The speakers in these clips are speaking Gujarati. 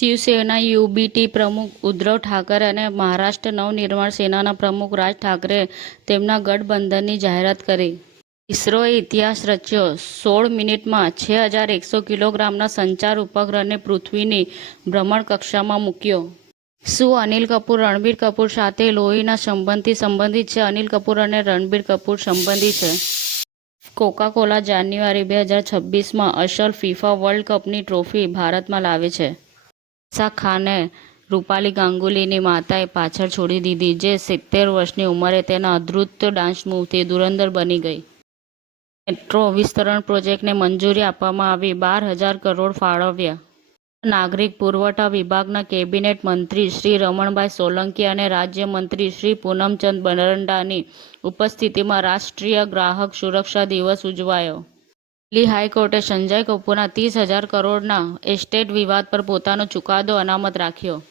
શિવસેના યુબીટી પ્રમુખ ઉદ્ધવ ઠાકરે અને મહારાષ્ટ્ર નવનિર્માણ સેનાના પ્રમુખ રાજ ઠાકરે તેમના ગઠબંધનની જાહેરાત કરી. ઇસરોએ ઇતિહાસ રચ્યો. 16 મિનિટમાં 6100 કિલોગ્રામના સંચાર ઉપગ્રહને પૃથ્વીની ભ્રમણકક્ષામાં મૂક્યો. શું અનિલ કપૂર રણબીર કપૂર સાથે લોહીના સંબંધથી સંબંધિત છે? અનિલ કપૂર અને રણબીર કપૂર સંબંધી છે. કોકા-કોલા જાન્યુઆરી 2026માં અસલ ફિફા વર્લ્ડ કપની ટ્રોફી ભારતમાં લાવે છે. આશા ખાને રૂપાલી ગાંગુલીની માતાએ પાછળ છોડી દીધી, જે 70 વર્ષની ઉંમરે તેના અદ્ભુત ડાન્સ મૂવથી ધુરંધર બની ગઈ. મેટ્રો વિસ્તરણ પ્રોજેક્ટને મંજૂરી આપવામાં આવી. 12,000 કરોડ ફાળવ્યા. નાગરિક પુરવઠા વિભાગના કેબિનેટ મંત્રી શ્રી રમણભાઈ સોલંકી અને રાજ્યમંત્રી શ્રી પૂનમચંદ બરંડાની ઉપસ્થિતિમાં રાષ્ટ્રીય ગ્રાહક સુરક્ષા દિવસ ઉજવાયો. દિલ્હી હાઈકોર્ટે સંજય કપૂરના 30,000 કરોડના એસ્ટેટ વિવાદ પર પોતાનો ચુકાદો અનામત રાખ્યો.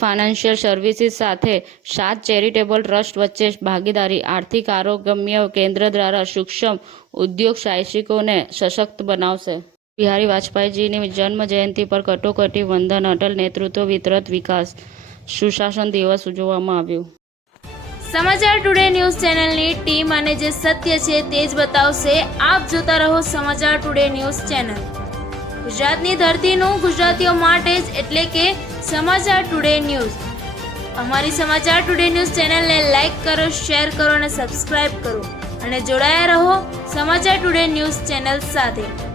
ફાઇનાન્શિયલ સર્વિસીસ સાથે 7 ચેરિટેબલ ટ્રસ્ટ વચ્ચે ભાગીદારી. આર્થિક આરોગ્ય કેન્દ્ર દ્વારા સૂક્ષ્મ ઉદ્યોગ સાહસિકોને સશક્ત બનાવશે. બિહારી વાજપેયીજીની જન્મ જયંતિ પર કટોકટી વંદન. અટલ નેતૃત્વ વિતરત વિકાસ સુશાસન દિવસ ઉજવવામાં આવ્યું. સમાચાર ટુડે ન્યૂઝ ચેનલની ટીમ અને જે સત્ય છે તે જ બતાવશે. આપ જોતા રહો સમાચાર ટુડે ન્યૂઝ ચેનલ. ગુજરાતની ધરતીનું ગુજરાતીઓ માટે જ, એટલે કે સમાચાર ટુડે ન્યૂઝ. અમારી સમાચાર ટુડે ન્યૂઝ ચેનલને લાઈક કરો, શેર કરો અને સબસ્ક્રાઇબ કરો અને જોડાયા રહો સમાચાર ટુડે ન્યૂઝ ચેનલ સાથે.